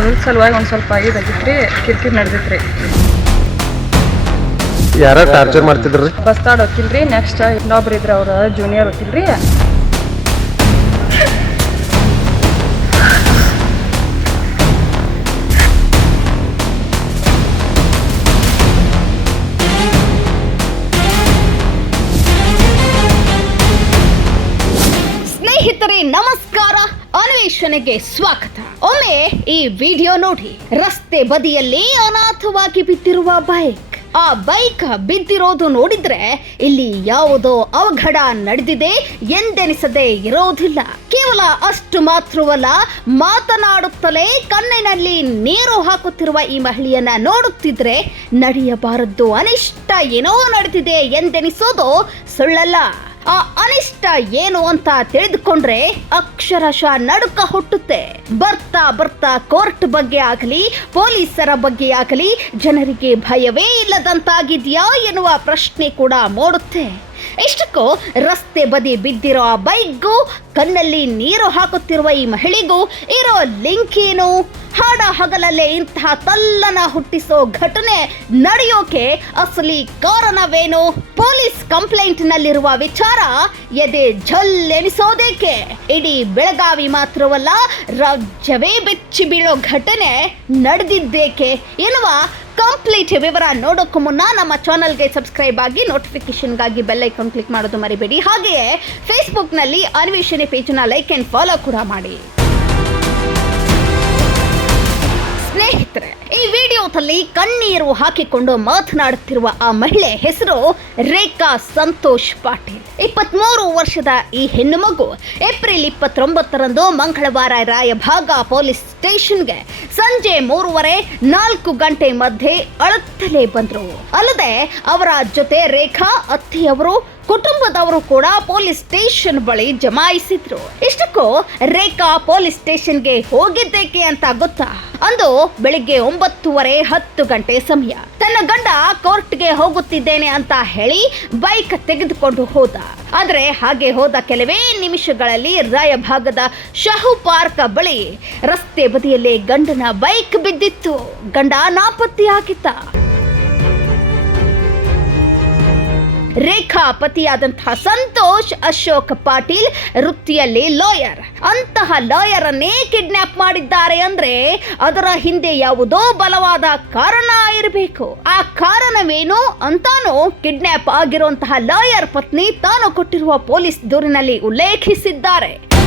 ಹೊಲದ ಸಲುವಾಗಿ ಒಂದು ಸ್ವಲ್ಪ ಇದಾಗಿತ್ರಿ ಕಿರಿಕಿರಿ ನಡೆದಿತ್ರಿ. ಯಾರ ಟಾರ್ಚರ್ ಮಾಡ್ತಿದ್ರಿ? ಬಸ್ತಾಡ್ ವಕೀಲ್ರಿ ನೆಕ್ಸ್ಟ್ ಇನ್ನೊಬ್ರು ಇದ್ರ ಅವ್ರ ಜೂನಿಯರ್ ವಕೀಲ್ರಿ ಸ್ನೇಹಿತರೆ ನಮಸ್ಕಾರ. ಅನ್ವೇಷಣೆಗೆ ಸ್ವಾಗತ. ಒಮ್ಮೆ ಈ ವಿಡಿಯೋ ನೋಡಿ. ರಸ್ತೆ ಬದಿಯಲ್ಲಿ ಅನಾಥವಾಗಿ ಬಿದ್ದಿರುವ ಬೈಕ್. ಆ ಬೈಕ್ ಬಿದ್ದಿರೋದು ನೋಡಿದ್ರೆ ಇಲ್ಲಿ ಯಾವುದೋ ಅವಘಡ ನಡೆದಿದೆ ಎಂದೆನಿಸದೆ ಇರೋದಿಲ್ಲ. ಕೇವಲ ಅಷ್ಟು ಮಾತ್ರವಲ್ಲ, ಮಾತನಾಡುತ್ತಲೇ ಕಣ್ಣಿನಲ್ಲಿ ನೀರು ಹಾಕುತ್ತಿರುವ ಈ ಮಹಿಳೆಯನ್ನ ನೋಡುತ್ತಿದ್ರೆ ನಡೆಯಬಾರದ್ದು, ಅನಿಷ್ಟ ಏನೋ ನಡೆದಿದೆ ಎಂದೆನಿಸೋದು ಸುಳ್ಳಲ್ಲ. ಆ ಅನಿಷ್ಟ ಏನು ಅಂತ ತಿಳಿದುಕೊಂಡ್ರೆ ಅಕ್ಷರಶಃ ನಡುಕ ಹುಟ್ಟುತ್ತೆ. ಬರ್ತಾ ಬರ್ತಾ ಕೋರ್ಟ್ ಬಗ್ಗೆ ಆಗಲಿ, ಪೊಲೀಸರ ಬಗ್ಗೆ ಆಗಲಿ, ಜನರಿಗೆ ಭಯವೇ ಇಲ್ಲದಂತಾಗಿದೆಯಾ ಎನ್ನುವ ಪ್ರಶ್ನೆ ಕೂಡ ಮೂಡುತ್ತೆ. ಇಷ್ಟಕ್ಕೂ ರಸ್ತೆ ಬದಿ ಬಿದ್ದಿರೋ ಆ ಬೈಕ್ಗೂ ಕಣ್ಣಲ್ಲಿ ನೀರು ಹಾಕುತ್ತಿರುವ ಈ ಮಹಿಳೆಗೂ ಇರೋ ಲಿಂಕ್ ಏನು? ಹಾಡ ಹಗಲಲ್ಲೇ ಇಂತಹ ತಲ್ಲನ ಹುಟ್ಟಿಸೋ ಘಟನೆ ನಡೆಯೋಕೆ ಅಸಲಿ ಕಾರಣವೇನು? ಪೊಲೀಸ್ ಕಂಪ್ಲೇಂಟ್ ನಲ್ಲಿರುವ ವಿಚಾರ ಎದೆ ಝಲ್ ಇಡೀ ಬೆಳಗಾವಿ ಮಾತ್ರವಲ್ಲ ರಾಜ್ಯವೇ ಬೆಚ್ಚಿ ಬೀಳೋ ಘಟನೆ ನಡೆದಿದ್ದೇಕೆ? ಎನ್ನುವ ಕಂಪ್ಲೀಟ್ ವಿವರ ನೋಡೋಕ್ಕೂ ಮುನ್ನ ನಮ್ಮ ಚಾನಲ್ಗೆ ಸಬ್ಸ್ಕ್ರೈಬ್ ಆಗಿ ನೋಟಿಫಿಕೇಶನ್ಗಾಗಿ ಐಕಾನ್ ಕ್ಲಿಕ್ ಮಾಡೋದು ಮರಿಬೇಡಿ. ಹಾಗೆಯೇ ಫೇಸ್ಬುಕ್ನಲ್ಲಿ ಅನ್ವೇಷಣೆ ಪೇಜನ್ನ ಲೈಕ್ ಆ್ಯಂಡ್ ಫಾಲೋ ಕೂಡ ಮಾಡಿ. ಸ್ನೇಹಿತರೆ ಈ ವಿಡಿಯೋದಲ್ಲಿ ಕಣ್ಣೀರು ಹಾಕಿಕೊಂಡು ಮಾತನಾಡುತ್ತಿರುವ ಆ ಮಹಿಳೆ ಹೆಸರು ರೇಖಾ ಸಂತೋಷ್ ಪಾಟೀಲ್. ಇಪ್ಪತ್ಮೂರು ವರ್ಷದ ಈ ಹೆಣ್ಣು ಮಗು ಏಪ್ರಿಲ್ ಇಪ್ಪತ್ತೊಂಬತ್ತರಂದು ಮಂಗಳವಾರ ರಾಯಭಾಗ ಪೊಲೀಸ್ ಸ್ಟೇಷನ್ಗೆ ಸಂಜೆ ಮೂರುವರೆ ನಾಲ್ಕು ಗಂಟೆ ಮಧ್ಯೆ ಅಳುತ್ತಲೇ ಬಂದ್ರು. ಅಲ್ಲದೆ ಅವರ ಜೊತೆ ರೇಖಾ ಅತ್ತಿಯವರು ಕುಟುಂಬದವರು ಕೂಡ ಪೊಲೀಸ್ ಸ್ಟೇಷನ್ ಬಳಿ ಜಮಾಯಿಸಿದ್ರು. ಇಷ್ಟಕ್ಕೂ ರೇಖಾ ಪೊಲೀಸ್ ಸ್ಟೇಷನ್ಗೆ ಹೋಗಿದ್ದೇಕೆ ಅಂತ ಗೊತ್ತಾ? ಅಂದು ಬೆಳಿಗ್ಗೆ ಒಂಬತ್ತುವರೆ ಹತ್ತು ಗಂಟೆ ಸಮಯ. ತನ್ನ ಗಂಡ ಕೋರ್ಟ್ಗೆ ಹೋಗುತ್ತಿದ್ದೇನೆ ಅಂತ ಹೇಳಿ ಬೈಕ್ ತೆಗೆದುಕೊಂಡು ಹೋದ. ಆದ್ರೆ ಹಾಗೆ ಹೋದ ಕೆಲವೇ ನಿಮಿಷಗಳಲ್ಲಿ ರಾಯಭಾಗದ ಶಹು ಪಾರ್ಕ್ ಬಳಿ ರಸ್ತೆ ಬದಿಯಲ್ಲೇ ಗಂಡನ ಬೈಕ್ ಬಿದ್ದಿತ್ತು. ಗಂಡ ನಾಪತ್ತೆಯಾಗಿದ್ದ. ರೇಖಾ ಪತಿಯಾದಂತಹ ಸಂತೋಷ್ ಅಶೋಕ್ ಪಾಟೀಲ್ ವೃತ್ತಿಯಲ್ಲಿ ಲಾಯರ್ ಅಂತಹ ಲಾಯರ್ ಅನ್ನೇ ಕಿಡ್ನಾಪ್ ಮಾಡಿದ್ದಾರೆ ಅಂದ್ರೆ ಅದರ ಹಿಂದೆ ಯಾವುದೋ ಬಲವಾದ ಕಾರಣ ಇರಬೇಕು. ಆ ಕಾರಣವೇನು ಅಂತಾನು ಕಿಡ್ನಾಪ್ ಆಗಿರುವಂತಹ ಲಾಯರ್ ಪತ್ನಿ ತಾನು ಕೊಟ್ಟಿರುವ ಪೊಲೀಸ್ ದೂರಿನಲ್ಲಿ ಉಲ್ಲೇಖಿಸಿದ್ದಾರೆ.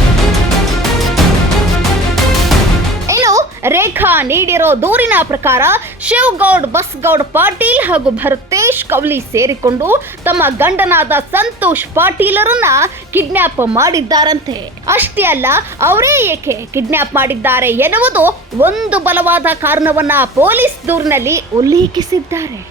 ಇನ್ನು ರೇಖಾ ನೀಡಿರೋ ದೂರಿನ ಪ್ರಕಾರ ಶಿವಗೌಡ್, ಬಸ್ಗೌಡ್ ಪಾಟೀಲ್ ಹಾಗೂ ಭರತೇಶ್ ಕವಲಿ ಸೇರಿಕೊಂಡು ತಮ್ಮ ಗಂಡನಾದ ಸಂತೋಷ್ ಪಾಟೀಲರನ್ನ ಕಿಡ್ನಾಪ್ ಮಾಡಿದ್ದಾರಂತೆ. ಅಷ್ಟೇ ಅಲ್ಲ, ಅವರೇ ಏಕೆ ಕಿಡ್ನಾಪ್ ಮಾಡಿದ್ದಾರೆ ಎನ್ನುವುದು ಒಂದು ಬಲವಾದ ಕಾರಣವನ್ನ ಪೊಲೀಸ್ ದೂರಿನಲ್ಲಿ ಉಲ್ಲೇಖಿಸಿದ್ದಾರೆ.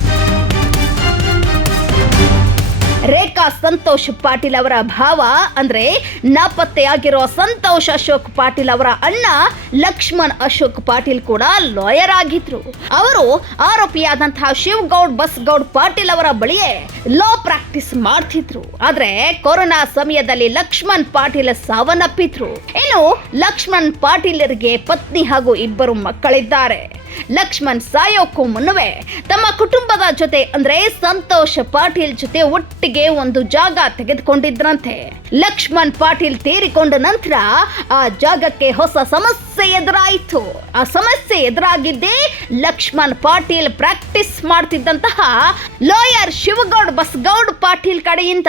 ರೇಖಾ ಸಂತೋಷ್ ಪಾಟೀಲ್ ಅವರ ಭಾವ ಅಂದ್ರೆ ನಾಪತ್ತೆಯಾಗಿರೋ ಸಂತೋಷ್ ಅಶೋಕ್ ಪಾಟೀಲ್ ಅವರ ಅಣ್ಣ ಲಕ್ಷ್ಮಣ್ ಅಶೋಕ್ ಪಾಟೀಲ್ ಕೂಡ ಲಾಯರ್ ಆಗಿದ್ರು. ಅವರು ಆರೋಪಿಯಾದಂತಹ ಶಿವಗೌಡ್, ಬಸ್ಗೌಡ್ ಪಾಟೀಲ್ ಅವರ ಬಳಿಯೇ ಲಾ ಪ್ರಾಕ್ಟೀಸ್ ಮಾಡ್ತಿದ್ರು. ಆದ್ರೆ ಕೊರೋನಾ ಸಮಯದಲ್ಲಿ ಲಕ್ಷ್ಮಣ್ ಪಾಟೀಲ್ ಸಾವನ್ನಪ್ಪಿದ್ರು. ಇನ್ನು ಲಕ್ಷ್ಮಣ್ ಪಾಟೀಲರಿಗೆ ಪತ್ನಿ ಹಾಗೂ ಇಬ್ಬರು ಮಕ್ಕಳಿದ್ದಾರೆ. ಲಕ್ಷ್ಮಣ್ ಸಾಯೋಕ್ಕೂ ಮುನ್ನವೇ. ತಮ್ಮ ಕುಟುಂಬದ ಜೊತೆ ಅಂದ್ರೆ ಸಂತೋಷ್ ಪಾಟೀಲ್ ಜೊತೆ ಒಟ್ಟಿಗೆ ಒಂದು ಜಾಗ ತೆಗೆದುಕೊಂಡಿದ್ರಂತೆ. ಲಕ್ಷ್ಮಣ್ ಪಾಟೀಲ್ ತೀರಿಕೊಂಡ ನಂತರ ಆ ಜಾಗಕ್ಕೆ ಹೊಸ ಸಮಸ್ಯೆ ಎದುರಾಯಿತು. ಆ ಸಮಸ್ಯೆ ಎದುರಾಗಿದ್ದೇ ಲಕ್ಷ್ಮಣ್ ಪಾಟೀಲ್ ಪ್ರಾಕ್ಟೀಸ್ ಮಾಡ್ತಿದ್ದಂತಹ ಲಾಯರ್ ಶಿವಗೌಡ್ ಬಸ್ಗೌಡ್ ಪಾಟೀಲ್ ಕಡೆಯಿಂದ.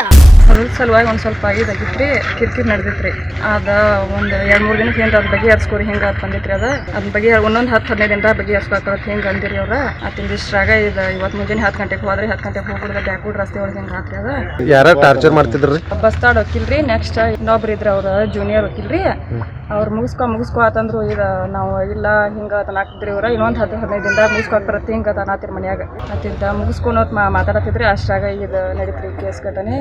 ಸಲುವಾಗಿ ಒಂದ್ ಸ್ವಲ್ಪ ಇದಾಗಿತ್ರಿ, ಕಿರಿಕಿರಿ ನಡೆದಿತ್ರಿ. ಅದ ಒಂದು ಎರಡು ಮೂರು ದಿನಕ್ಕೆ ಏನು ಬಗ್ಗೆ ಹರ್ಸ್ಕೊರಿ ಹಿಂಗೆ ಅದು ಬಂದಿತ್ರಿ ಅದ. ಬಗ್ಗೆ ಒಂದೊಂದು ಹತ್ತು ಹದಿನೈದು ದಿನದ ಬಗ್ಗೆ ಹರ್ಸ್ಕೊಳಕ್ಕೆ ಹಿಂಗೆ ಅಂದಿರಿ ಅವ್ರ? ಅತ್ತಿಂದ ಇಷ್ಟ್ರಾಗ ಇದು ಇವತ್ತು ಮುಂಜಾನೆ ಹತ್ತು ಗಂಟೆಗೆ ಹೋದ್ರೆ ಹತ್ತು ಗಂಟೆಗೆ ಹೋಗ್ಬಿಡ್ದ ಡ್ಯಾಕೂಡ್ ರಸ್ತೆ ಒಳಗೆ ಹಿಂಗೆ ಆತ್ರಿ ಅದ? ಯಾರ ಟಾರ್ಚರ್ ಮಾಡ್ತಿದ್ರಿ? ಬಸ್ತಾಡ್ ವಕೀಲ್ರಿ ನೆಕ್ಸ್ಟ್ ಇನ್ನೊಬ್ರು ಇದ್ರ ಅವ್ರ ಜೂನಿಯರ್ ವಕೀಲ್ರಿ ಅವ್ರು ಮುಗಿಸ್ಕೊ ಮುಗಿಸ್ಕೊ ಆತಂದ್ರು ಇದು ನಾವು ಇಲ್ಲ ಹಿಂಗೆ ತನಾಕ್ತಿದ್ರಿ ಇವ್ರ. ಇನ್ನೊಂದು ಹತ್ತು ಹದಿನೈದು ದಿನದಾಗ ಮುಗಿಸ್ಕೊಕ್ ಬರತ್ತೆ ಹಿಂಗೆ ತನಾತಿರ್ ಮನ್ಯಾಗ. ಅತ್ತಿಂದ ಮುಗಿಸ್ಕೊನೋತ್ ಮಾ ಮಾತಾಡತ್ತಿದ್ರಿ ಅಷ್ಟಾಗ ಇದು ನಡೀತ್ರಿ ಕೇಸ್ ಘಟನೆ.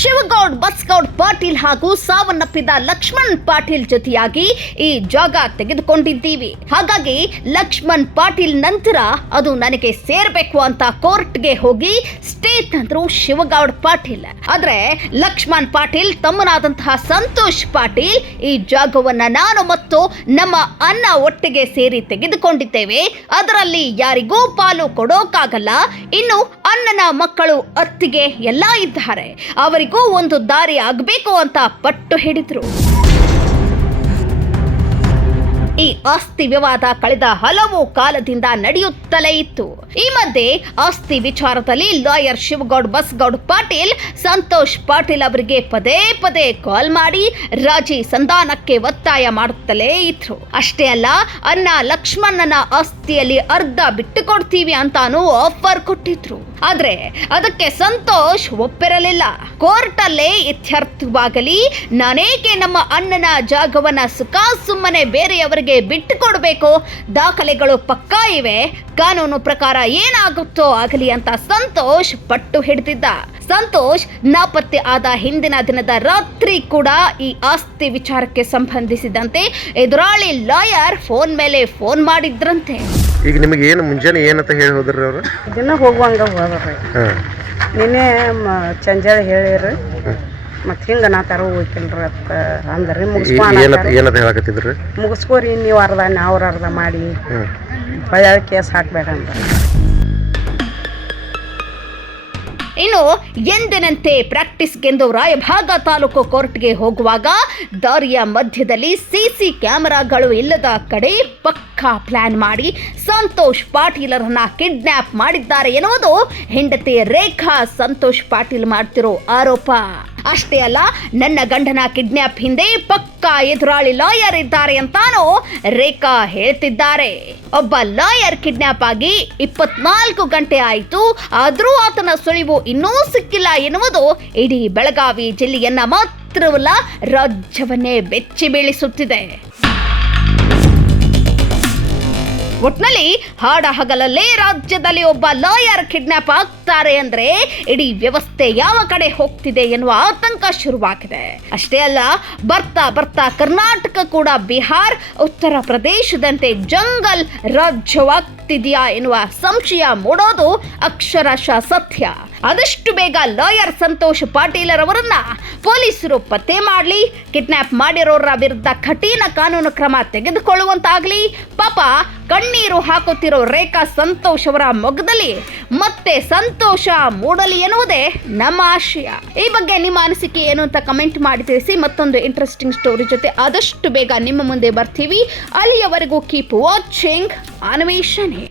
ಶಿವಗೌಡ್, ಬಸ್ಗೌಡ್, ಪಾಟೀಲ್ ಹಾಗೂ ಸಾವನ್ನಪ್ಪಿದ ಲಕ್ಷ್ಮಣ್ ಪಾಟೀಲ್ ಜೊತೆಯಾಗಿ ಈ ಜಾಗ ತೆಗೆದುಕೊಂಡಿದ್ದೀವಿ. ಹಾಗಾಗಿ ಲಕ್ಷ್ಮಣ್ ಪಾಟೀಲ್ ನಂತರ ಅದು ನನಗೆ ಸೇರ್ಬೇಕು ಅಂತ ಕೋರ್ಟ್ಗೆ ಹೋಗಿ ಸ್ಟೇ ತಂದ್ರು ಶಿವಗೌಡ್ ಪಾಟೀಲ್. ಆದ್ರೆ ಲಕ್ಷ್ಮಣ್ ಪಾಟೀಲ್, ತಮ್ಮನಾದಂತಹ ಸಂತೋಷ್ ಪಾಟೀಲ್ ಈ ಜಾಗವನ್ನ ನಾನು ಮತ್ತು ನಮ್ಮ ಅನ್ನ ಒಟ್ಟಿಗೆ ಸೇರಿ ತೆಗೆದುಕೊಂಡಿದ್ದೇವೆ. ಅದರಲ್ಲಿ ಯಾರಿಗೂ ಪಾಲು ಕೊಡೋಕಾಗಲ್ಲ. ಇನ್ನು ಅಣ್ಣನ ಮಕ್ಕಳು ಅತ್ತಿಗೆ ಎಲ್ಲ ಇದ್ದಾರೆ. ಅವರಿಗೂ ಒಂದು ದಾರಿ ಆಗಬೇಕು ಅಂತ ಪಟ್ಟು ಹಿಡಿದ್ರು. ಈ ಆಸ್ತಿ ವಿವಾದ ಕಳೆದ ಹಲವು ಕಾಲದಿಂದ ನಡೆಯುತ್ತಲೇ ಇತ್ತು. ಈ ಮಧ್ಯೆ ಆಸ್ತಿ ವಿಚಾರದಲ್ಲಿ ಲಾಯರ್ ಶಿವಗೌಡ್ ಬಸ್ಗೌಡ್ ಪಾಟೀಲ್, ಸಂತೋಷ್ ಪಾಟೀಲ್ ಅವರಿಗೆ ಪದೇ ಪದೇ ಕಾಲ್ ಮಾಡಿ ರಾಜಿ ಸಂಧಾನಕ್ಕೆ ಒತ್ತಾಯ ಮಾಡುತ್ತಲೇ ಇದ್ರು. ಅಷ್ಟೇ ಅಲ್ಲ ಅನ್ನ ಲಕ್ಷ್ಮಣನ ಆಸ್ತಿಯಲ್ಲಿ ಅರ್ಧ ಬಿಟ್ಟು ಕೊಡ್ತೀವಿ ಅಂತಾನು ಆಫರ್ ಕೊಟ್ಟಿದ್ರು. ಆದ್ರೆ ಅದಕ್ಕೆ ಸಂತೋಷ್ ಒಪ್ಪಿರಲಿಲ್ಲ. ಕೋರ್ಟ್ ಅಲ್ಲೇ ಇತ್ಯರ್ಥವಾಗಲಿ, ನಾನೇಕೆ ನಮ್ಮ ಅಣ್ಣನ ಜಾಗವನ್ನ ಸುಖ ಸುಮ್ಮನೆ ಬೇರೆಯವರಿಗೆ ಬಿಟ್ಟು ಕೊಡಬೇಕು ದಾಖಲೆಗಳು ಪಕ್ಕಾ ಇವೆ. ಕಾನೂನು ಪ್ರಕಾರ ಏನಾಗುತ್ತೋ ಆಗಲಿ ಅಂತ ಸಂತೋಷ್ ಪಟ್ಟು ಹಿಡಿದಿದ್ದ. ಸಂತೋಷ್ ನಾಪತ್ತೆ ಆದ ಹಿಂದಿನ ದಿನದ ರಾತ್ರಿ ಕೂಡ ಈ ಆಸ್ತಿ ವಿಚಾರಕ್ಕೆ ಸಂಬಂಧಿಸಿದಂತೆ ಎದುರಾಳಿ ಲಾಯರ್ ಫೋನ್ ಮೇಲೆ ಫೋನ್ ಮಾಡಿದ್ರಂತೆ. ಈಗ ನಿಮಗೆ ಏನು ಮುಂಜಾನೆ ಏನಂತ ಹೇಳಿ ಹೋದ್ರಿ ಅವ್ರು? ದಿನ ಹೋಗುವಂಗ ಹೋದ್ರಿ ನಿನ್ನೆ ಚಂಜಾಳ ಹೇಳಿರಿ ಮತ್ತು ಹಿಂಗೆ ನಾ ತರ ಹೋಗಿಲ್ರಿ ಅಂತ ಅಂದ್ರಿ ಮುಗಿಸ್ಕೊ ಏನಂತ ಏನಂತ ಮುಗಿಸ್ಕೋರಿ ನೀವು ಅರ್ಧ ನಾವು ಅರ್ಧ ಮಾಡಿ. ಹಾಂ ಹೊಳ್ಳಿ ಕೇಸ್ ಹಾಕ್ಬೇಡ ಅಂತ ಇನ್ನು ಎಂದಿನಂತೆ ಪ್ರಾಕ್ಟೀಸ್ಗೆಂದು ರಾಯಭಾಗ ತಾಲೂಕು ಕೋರ್ಟ್ಗೆ ಹೋಗುವಾಗ ದಾರಿಯ ಮಧ್ಯದಲ್ಲಿ ಸಿಸಿ ಕ್ಯಾಮೆರಾಗಳು ಇಲ್ಲದ ಕಡೆ ಪಕ್ಕಾ ಪ್ಲಾನ್ ಮಾಡಿ ಸಂತೋಷ್ ಪಾಟೀಲರನ್ನ ಕಿಡ್ನ್ಯಾಪ್ ಮಾಡಿದ್ದಾರೆ ಎನ್ನುವುದು ಹೆಂಡತಿ ರೇಖಾ ಸಂತೋಷ್ ಪಾಟೀಲ್ ಮಾಡ್ತಿರೋ ಆರೋಪ. ಅಷ್ಟೇ ಅಲ್ಲ, ನನ್ನ ಗಂಡನ ಕಿಡ್ನ್ಯಾಪ್ ಹಿಂದೆ ಪಕ್ಕಾ ಎದುರಾಳಿ ಲಾಯರ್ ಇದ್ದಾರೆ ಅಂತಾನೂ ರೇಖಾ ಹೇಳ್ತಿದ್ದಾರೆ. ಒಬ್ಬ ಲಾಯರ್ ಕಿಡ್ನ್ಯಾಪ್ ಆಗಿ ಇಪ್ಪತ್ನಾಲ್ಕು ಗಂಟೆ ಆಯಿತು, ಆದರೂ ಆತನ ಸುಳಿವು ಇನ್ನೂ ಸಿಕ್ಕಿಲ್ಲ ಎನ್ನುವುದು ಇಡೀ ಬೆಳಗಾವಿ ಜಿಲ್ಲೆಯನ್ನ ಮಾತ್ರವಲ್ಲ ರಾಜ್ಯವನ್ನೇ ಬೆಚ್ಚಿ ಬೀಳಿಸುತ್ತಿದೆ. ಒಟ್ನಲ್ಲಿ ಹಾಡ ಹಗಲಲ್ಲೇ ರಾಜ್ಯದಲ್ಲಿ ಒಬ್ಬ ಲಾಯರ್ ಕಿಡ್ನಾಪ್ ಆಗ್ತಾರೆ ಅಂದ್ರೆ ಇಡೀ ವ್ಯವಸ್ಥೆ ಯಾವ ಕಡೆ ಹೋಗ್ತಿದೆ ಎನ್ನುವ ಆತಂಕ ಶುರುವಾಗಿದೆ. ಅಷ್ಟೇ ಅಲ್ಲ, ಬರ್ತಾ ಬರ್ತಾ ಕರ್ನಾಟಕ ಕೂಡ ಬಿಹಾರ್, ಉತ್ತರ ಪ್ರದೇಶದಂತೆ ಜಂಗಲ್ ರಾಜ್ಯವಾಗ್ತಿದೆಯಾ ಎನ್ನುವ ಸಂಶಯ ಮೂಡೋದು ಅಕ್ಷರಶಃ ಸತ್ಯ. ಆದಷ್ಟು ಬೇಗ ಲಾಯರ್ ಸಂತೋಷ್ ಪಾಟೀಲರ್ ಅವರನ್ನ ಪೊಲೀಸರು ಪತ್ತೆ ಮಾಡಲಿ. ಕಿಡ್ನಾಪ್ ಮಾಡಿರೋರ ವಿರುದ್ಧ ಕಠಿಣ ಕಾನೂನು ಕ್ರಮ ತೆಗೆದುಕೊಳ್ಳುವಂತಾಗ್ಲಿ. ಪಾಪ, ಕಣ್ಣೀರು ಹಾಕುತ್ತಿರೋ ರೇಖಾ ಸಂತೋಷ್ ಅವರ ಮೊಗದಲ್ಲಿ ಮತ್ತೆ ಸಂತೋಷ ಮೂಡಲಿ ಎನ್ನುವುದೇ ನಮ್ಮ ಆಶಯ. ಈ ಬಗ್ಗೆ ನಿಮ್ಮ ಅನಿಸಿಕೆ ಏನು ಅಂತ ಕಮೆಂಟ್ ಮಾಡಿ ತಿಳಿಸಿ. ಮತ್ತೊಂದು ಇಂಟ್ರೆಸ್ಟಿಂಗ್ ಸ್ಟೋರಿ ಜೊತೆ ಆದಷ್ಟು ಬೇಗ ನಿಮ್ಮ ಮುಂದೆ ಬರ್ತೀವಿ. ಅಲ್ಲಿಯವರೆಗೂ ಕೀಪ್ ವಾಚಿಂಗ್ ಅನ್ವೇಷಣೆ